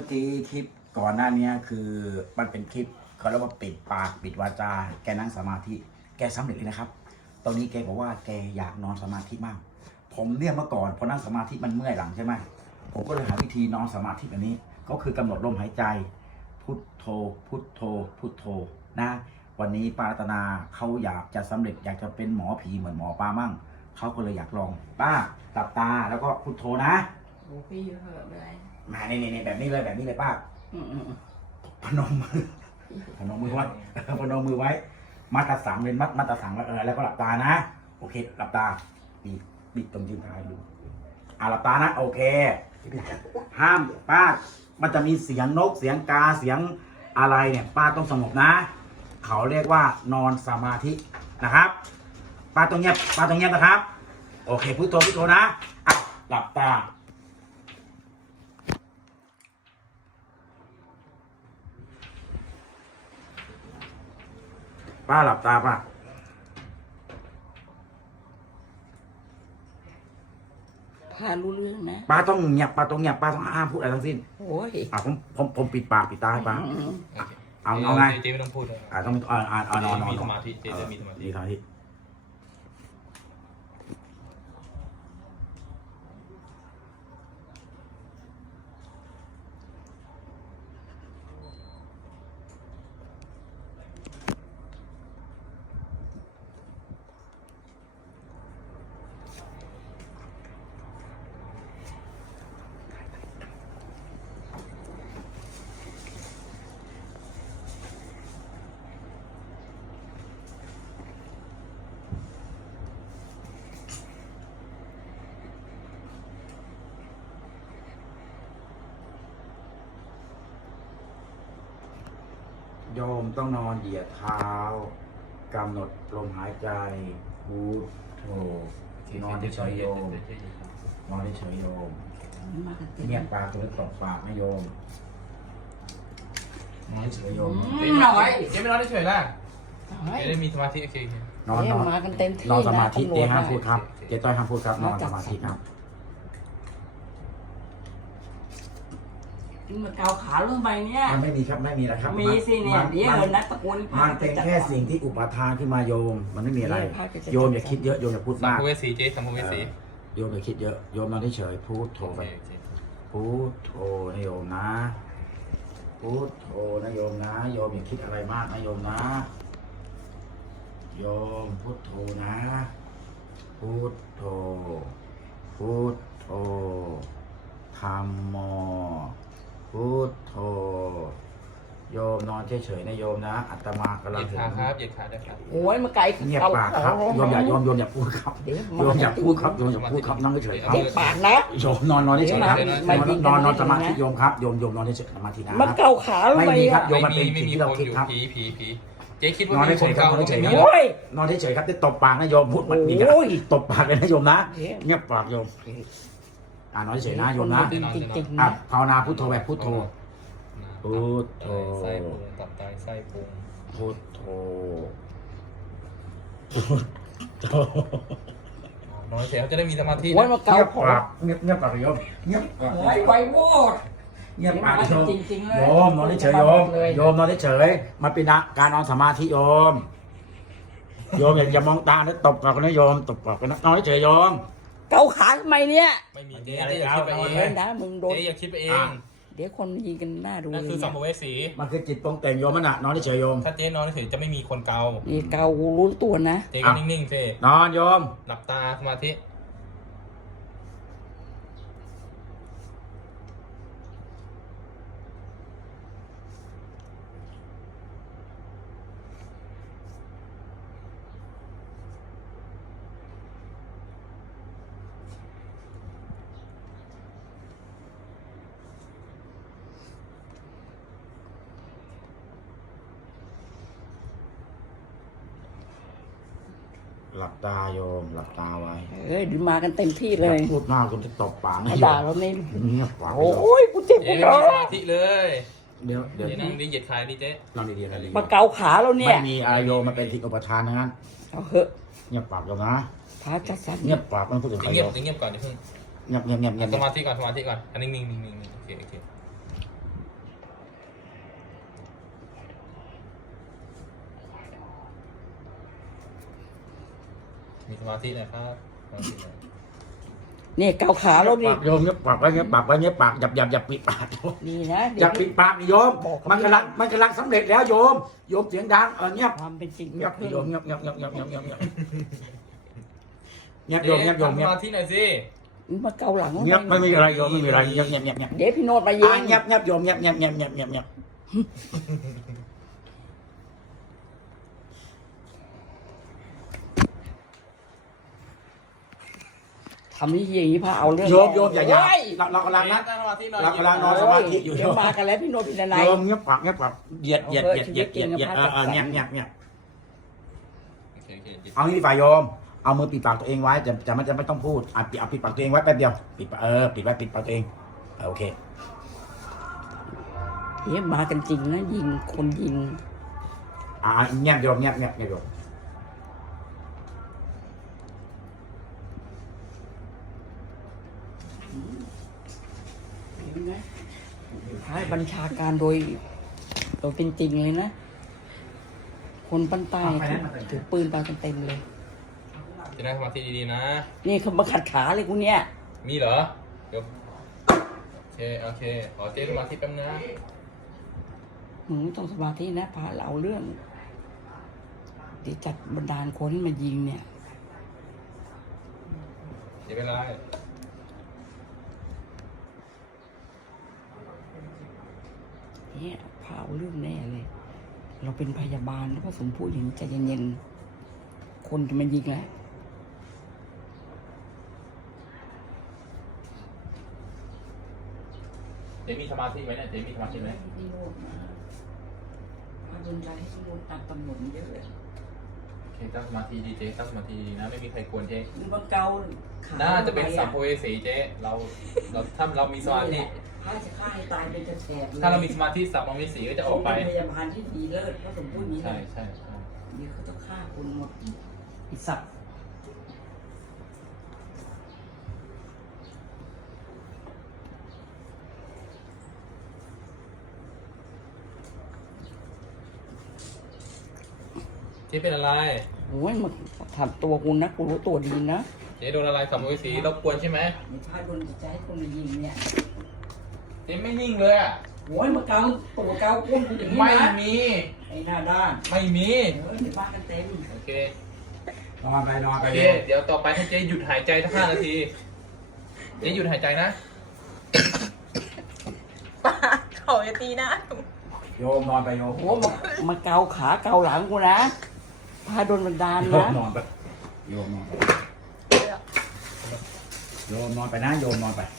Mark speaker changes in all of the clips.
Speaker 1: กี้คลิปก่อนหน้านี้คือมันเป็นคลิปเขาเรียกว่าปิดปากปิดวาจาแกนั่งสมาธิแกสำเร็จเลยนะครับ ตอนนี้แกบอกว่าแกอยากนอนสมาธิมากผมเนี่ยเมื่อก่อนพอนั่งสมาธิมันเมื่อยหลังใช่ไหมผมก็เลยหาวิธีนอนสมาธิแบบนี้ก็คือกำหนดลมหายใจพุทโธพุทโธพุทโธนะวันนี้ป้ารัตนาเขาอยากจะสำเร็จอยากจะเป็นหมอผีเหมือนหมอปลามั่งเขาก็เลยอยากลองป้าหลับตาแล้วก็พุทโธนะ
Speaker 2: โอ้พี่เหอะอะไร
Speaker 1: มาเนี่ยแบบนี้เลยป้าพนมมือพนมมือไว้พนมมือไว้มัดตาสังเป็นมัดตาสังแล้วก็หลับตานะโอเคหลับตาบิดตรงยืนท้ายดูหลับตานะโอเคห้ามป้ามันจะมีเสียงนกเสียงกาเสียงอะไรเนี่ยป้าต้องสงบนะเขาเรียกว่านอนสมาธินะครับป้าต้องเงียบนะครับโอเคพุทโธนะหลับตาป้าหลับตาป้า
Speaker 2: พารู้เรื่องนะ
Speaker 1: ป้าต้องเงียบป้าต้องห้ามพูดอะไรทั้งสิ้น
Speaker 2: โอ้ย
Speaker 1: ผมปิดปากปิดตาให้ป้าเอาไง
Speaker 3: เจ๊ไม่ต้องพูด
Speaker 1: ต้องนอน
Speaker 3: มีสมาธิเจ๊จะมีสมาธิ
Speaker 1: โยมต้องนอนเหยียดเท้ากำหนดลมหายใจพุทโธนอนเฉยโยมนอนเฉยโยมเงียบปากตัวตบปากนะโยมนอนเฉยโยม
Speaker 3: เจ๊ไม่นอนเฉยๆล่ะเจ๊ได้มีสมาธิโอเคน
Speaker 1: อน
Speaker 2: มากันเต็มที่
Speaker 1: นอนสมาธิเจ๊ห้ามพูดครับเจ๊ต้อยห้ามพูดครับนอนสมาธิครับ
Speaker 2: มันเกาขาลงไปเนี่ย
Speaker 1: มันไม่มีครับไม่มีอะไรครับ
Speaker 2: มีสิเนี่ยเดี๋ยวนักตะกุน
Speaker 1: มันเป็นแค่สิ่งที่อุปทานขึ้นมาโยมมันไม่มีอะไรโยมอย่าคิดเยอะโยมอย่าพูดมาก
Speaker 3: สัมภเวสีเจ๊สัมภเวสี
Speaker 1: โยมอย่าคิดเยอะโยมนอนเฉยพูดโทรไปพุทโธนะโยมนะพุทโธนะโยมนะโยมอย่าคิดอะไรมากนะโยมนะโยมพุทโธนะพุทโธพุทโธธัมโมพุทโธโยมนอนเฉยๆนะโยมนะอัตมากำลัง
Speaker 3: เหยียดขาครับเหยียดขาได้ครับ
Speaker 2: โอ้ยมาไกล
Speaker 1: เงียบปากครับโยมอย่าพูดครับโยมอย่าพูดครับนั่งเฉยๆครับ
Speaker 2: เจ็บปากนะ
Speaker 1: โยมนอนเฉยๆครับนอนสมาธิโยมครับโยมนอนเฉยๆสมาธินะ
Speaker 2: มันเกาขาลงไป
Speaker 1: ไม่มีครับโยมมันเป็น
Speaker 3: ไม่
Speaker 1: สิ่ง
Speaker 3: มี
Speaker 1: ที่เรา
Speaker 3: คน
Speaker 1: คิด
Speaker 3: อยู่
Speaker 1: ครับ
Speaker 3: ผีเจ๊คิดว่าน
Speaker 1: อนเฉยๆครับนอนเฉยๆครับนอนเฉยๆครับได้ตบปากนะโยมพูดมันดีนะตบปากเลยนะโยมนะเงียบปากโยมนอนเฉยๆนะโยมนะภาวนาพุทโธแบบพุทโธพุทโธ
Speaker 3: ไส้พุงตับไตไส้พุง
Speaker 1: พุทโธ
Speaker 3: นอนเฉยเขาจะได้มีสมาธิ
Speaker 2: โอ้ยมาเกาขา
Speaker 1: เงียบปากโยมเงียบปาก
Speaker 2: โอ้ยไวโวด
Speaker 1: เงียบปากโยม
Speaker 2: จริงๆเลย
Speaker 1: โยมนอนเฉยโยมนอนเฉยมันเป็นการนอนสมาธิโยมอย่ามองตาแล้วตบปากกันนะโยมตบปากกันนะนอนเฉยโยม
Speaker 2: เกาขาทำไมเนี่ย
Speaker 3: ไม่มีเจ๊อย่าคิดไปเอง
Speaker 2: นะมึงโดน
Speaker 3: เจ๊อย่าคิดไปเอง
Speaker 2: เดี๋ยวคนยิงกันหน้าดู
Speaker 3: นั่นคือสัมภเวสี
Speaker 1: มันคือจิตปรุงแต่งโยมมันนอนเฉยโยม
Speaker 3: ถ้าเจ๊นอนเฉยจะไม่มีคนเกา
Speaker 2: นี่เการู้ตัวนะ
Speaker 3: เจ๊ก็นิ่งๆเจ๊
Speaker 1: นอนโยม
Speaker 3: หลับตาสมาธิ
Speaker 1: หลับตาโยมหลับตาไว้
Speaker 2: ดูมากันเต็มที่เลย
Speaker 1: พูดมากคุณจะตบปาก
Speaker 2: นะด่าเราไม่
Speaker 1: เงียบปาก
Speaker 2: โอ้ยกูเจ็บกู
Speaker 3: ร้องสมาธิเลย
Speaker 1: เดี๋ยว
Speaker 3: นั่งดีเหยียดขาดิเจ๊
Speaker 1: นั่งดีๆนะ
Speaker 2: มาเกาขาเราเนี่ย
Speaker 1: ไม่มีอายโยมันเป็นสิ่งอุปทานนั้น
Speaker 2: เอาเหอะ
Speaker 1: เงียบปากโยมนะ
Speaker 2: พระจัดสรร
Speaker 1: เงียบปากมันพูดถึงใคร
Speaker 3: เงียบก่อนดิเพิ่ง
Speaker 1: เงียบ
Speaker 3: สมาธิก่อนอันนิ่งๆโอเคมีสมาธิหนะครับสมาธิหน่อย
Speaker 2: เนี่ยเกาขาเรานี่
Speaker 1: ปากโยมเงี้ยปากไว้เงี้ยปากไว้เงี้ยปากอย่าปิดปากโยม
Speaker 2: นี่นะ
Speaker 1: อย่าปิดปากนี่โยมมันกำลังสำเร็จแล้วโยมเสียงดังเงียบ
Speaker 2: ความเป็นจริง
Speaker 1: เงียบ
Speaker 2: เพื่อน
Speaker 1: โยมเงียบโยมเงียบโยม
Speaker 3: ทำสมาธิหน่อยสิ
Speaker 2: มาเกาหลัง
Speaker 1: เงียบไม่มีอะไรโยมไม่มีอะไรเงียบ
Speaker 2: เดี๋ยวพี่โนดมายิง
Speaker 1: เงียบโยมเงียบ
Speaker 2: ทำนี่อย่างนี้พาเอาเรื่อง
Speaker 1: โยมอย่า
Speaker 2: เฮ้ย
Speaker 1: เรากำลังนะ
Speaker 3: ตั้งสมาธิหน่อย
Speaker 1: เรากำลังนอนสมาธิอยู่
Speaker 2: เดี๋ยวมากันแล้วพี่โนดพี่นาย
Speaker 1: โยมเงียบปากเหยียดเงียบเเอางี้ดีฝ่ายโยมเอามือปิดปากตัวเองไว้จะไม่ต้องพูดปิดปากตัวเองไว้แป๊บเดียวปิดไว้ปิดปากตัวเองโอเค
Speaker 2: เฮ้ยมากันจริงนะยิงคนยิง
Speaker 1: เงียบโยมเงียบโยม
Speaker 2: เห็นไหมพายบัญชาการโดยเป็นจริงเลยนะ คนปั้นใต้ถือปืนมากันเต็มเลย
Speaker 3: จะได้สมาธิดีๆนะ
Speaker 2: นี่เขามาขัดขาเลยกูเนี่ย
Speaker 3: มีเหรอเดี๋ยวโอเคขอเจ๊สมาธิแป๊บนะ
Speaker 2: มึงไม่ต้องสมาธินะพาเราเรื่องเดี๋ยวจัดบันดาลคนให้มายิงเนี่ย
Speaker 3: เดี๋ยวเวลา
Speaker 2: เนี่ยพาเอาเรื่องแน่เลย เราเป็นพยาบาลแล้วก็สมพูดอย่างนี้ใจเย็นๆคนจะมายิงแล้ว
Speaker 3: เจ๊มีสมาธิไหมเนี่ยเจ๊มีสมาธิไหม
Speaker 2: พี่โนดมาพาโดนใจให้พี่โนดตามตำรวจเยอะเลย
Speaker 3: โอเคตั้งสมาธิดีเจ๊ตั้งสมาธิดีนะไม่มีใครกวนเจ๊
Speaker 2: มึงมาเกาขา
Speaker 3: น่าจะเป็นสัมภเวสีเจ๊เราถ้าเรามีสมาธิ
Speaker 2: พาจะฆ่าให้ตายเป็นจะแฉบเลย
Speaker 3: ถ้าเรามีสมาธิสัมภเวสีก็จะออกไป
Speaker 2: เป็นพยาบาลที่ดีเลิศเพราะสมพูดนี้
Speaker 3: ใช่
Speaker 2: นะ
Speaker 3: ใช่
Speaker 2: เดี๋ยวเขาจะฆ่าคุณหมดไอ้สัตว์
Speaker 3: เจ๊เป็นอะไร
Speaker 2: โอ้ยมาทำตัวกูนะกูรู้ตัวดีนะ
Speaker 3: เจ๊โดนอะไรสัมภเวสีรบกวนใช่ไหม
Speaker 2: ไม่พาโดนใจให้คนมายิงเนี่ย
Speaker 3: เจ๊ไม่นิ่งเลยอ่ะ
Speaker 2: โอ้ยมาเกาตัวเกาก้นกูอย่างนี้
Speaker 3: ไม่
Speaker 2: นะ
Speaker 3: มี
Speaker 2: ไอ้หน้าด้าน
Speaker 3: ไม่มี
Speaker 2: เดี๋ยวพากันเต็ม
Speaker 3: โอเคน
Speaker 1: อนไป
Speaker 3: โอเคเดี๋ยวต่อไปให้เจ๊หยุดหายใจสัก5 นาทีเจ๊หยุดหายใจนะ
Speaker 4: ป้าเขาจะตีหน้าหนู
Speaker 1: โยมนอนไปโยม
Speaker 2: โอ้มาเกาขาเกาหลังกูนะพาโดนบันดาล
Speaker 1: โยม
Speaker 2: นะ
Speaker 1: นอนไปโยมนอนไปโยมนอนไปนะโยมนอนไป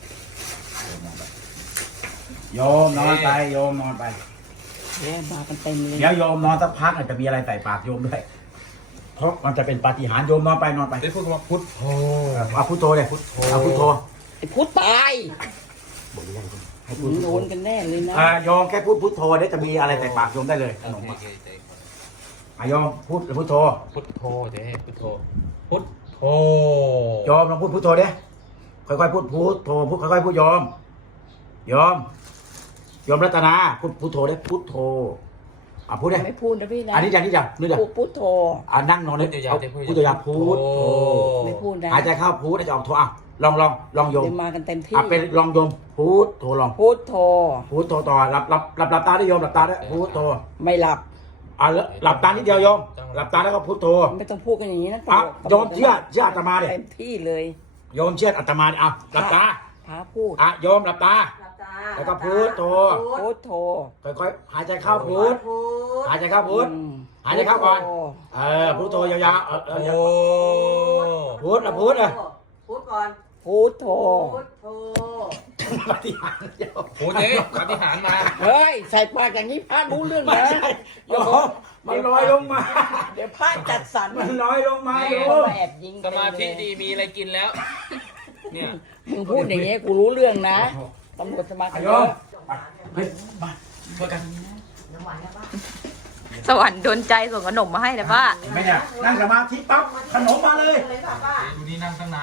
Speaker 1: โยมนอนไปโยมนอนไป
Speaker 2: แย่มากันเต็มเลย
Speaker 1: เดี๋ยวโยมนอนสักพักอาจจะมีอะไรใส่ปากโยมด้วยเพราะมันจะเป็นปาฏิหาริย์โยมนอนไป
Speaker 3: เจ๊พูดคำว่าพุทโธ
Speaker 1: เอาพุทโธเลยเอาพุทโธ
Speaker 2: ไอ้พูดตาย
Speaker 1: บอกไม่ได้ให้
Speaker 2: มึ
Speaker 1: พูด
Speaker 2: งโดนกันแน่เลยนะ
Speaker 1: โยมแค่พูดพุทโธเดี๋ยวจะมีอะไรใส่ปากโยมได้เลยขนม
Speaker 3: โอเคเจ๊
Speaker 1: โยมพูดพุทโธ
Speaker 3: พุทโธเจ๊พุทโธพุทโธ
Speaker 1: โยมลองพูดพุทโธดิค่อยๆพูดพุทโธพูดค่อยๆพูดโยมรัตนาพูดพุทโธได้พุทโธพูดได้
Speaker 2: ไม่พูดนะพี่นะ
Speaker 1: อันนี้อย่างนี่จ้ะ
Speaker 2: พูดพุทโธ
Speaker 1: นั่งนอนเลยพูดยาวๆพูดโธ
Speaker 2: ไม่พูดนะ
Speaker 1: หายใจเข้าพูดหายใจออกโธลองโยม
Speaker 2: เดี๋ยวมากันเต็มที่
Speaker 1: เป็นลองโยมพูดโธลอง
Speaker 2: พุทโธ
Speaker 1: พูดโธต่อหลับตาได้โยมหลับตาได้พูดโธ
Speaker 2: ไม่หลับ
Speaker 1: หลับตานิดเดียวโยมหลับตาแล้วก็พูดโธ
Speaker 2: ไม่ต้องพูดกันอย่างนี้นะ
Speaker 1: โยมเชื่ออาตมาดิ
Speaker 2: เต็มที่เลย
Speaker 1: โยมเชื่ออาตมาดิหลับตา
Speaker 2: พาพูด
Speaker 1: โยมหลับตา แล้วก็พูดโธ
Speaker 2: พุทโธ
Speaker 1: ค่อยๆหายใจเข้าพุทหายใจเข้าพุท
Speaker 2: อืม
Speaker 1: หายใจเข้าก่อนพุทโธยาว
Speaker 3: โอ้
Speaker 1: ๆพุทพุท
Speaker 4: พูดก่อน
Speaker 2: พุทโธ
Speaker 4: พูดโธ
Speaker 1: ปฏิหารย์โยม
Speaker 3: โหเจ๊ปฏิหารมา
Speaker 2: เฮ้ยใส่ปากอย่างนี้พระรู้เรื่อง
Speaker 1: ไม่
Speaker 2: นะ
Speaker 1: ใช่โยมมันลอยลงมา
Speaker 2: เดี๋ยวพระจัดสรร
Speaker 1: มันลอยลงมาโย
Speaker 2: เขา
Speaker 1: ม
Speaker 2: แอบยิง
Speaker 3: สมาธิดีมีอะไรกินแล้ว เนี่ย
Speaker 2: มึงพูดอย่างนี้กูรู้เรื่องนะตำรวจจะมากัน
Speaker 1: โย
Speaker 2: เย
Speaker 1: ม
Speaker 2: อะ
Speaker 1: เฮ้ยมาช่วยกัน
Speaker 4: สวรรค์โดนใจส่งขนมมาให้นะป้า
Speaker 1: ไม่เนี่ยนั่งสมาธิปั๊บขนมมาเลย
Speaker 4: เลยค่ะป้า
Speaker 3: ดูนี่นั่งตั้งนาน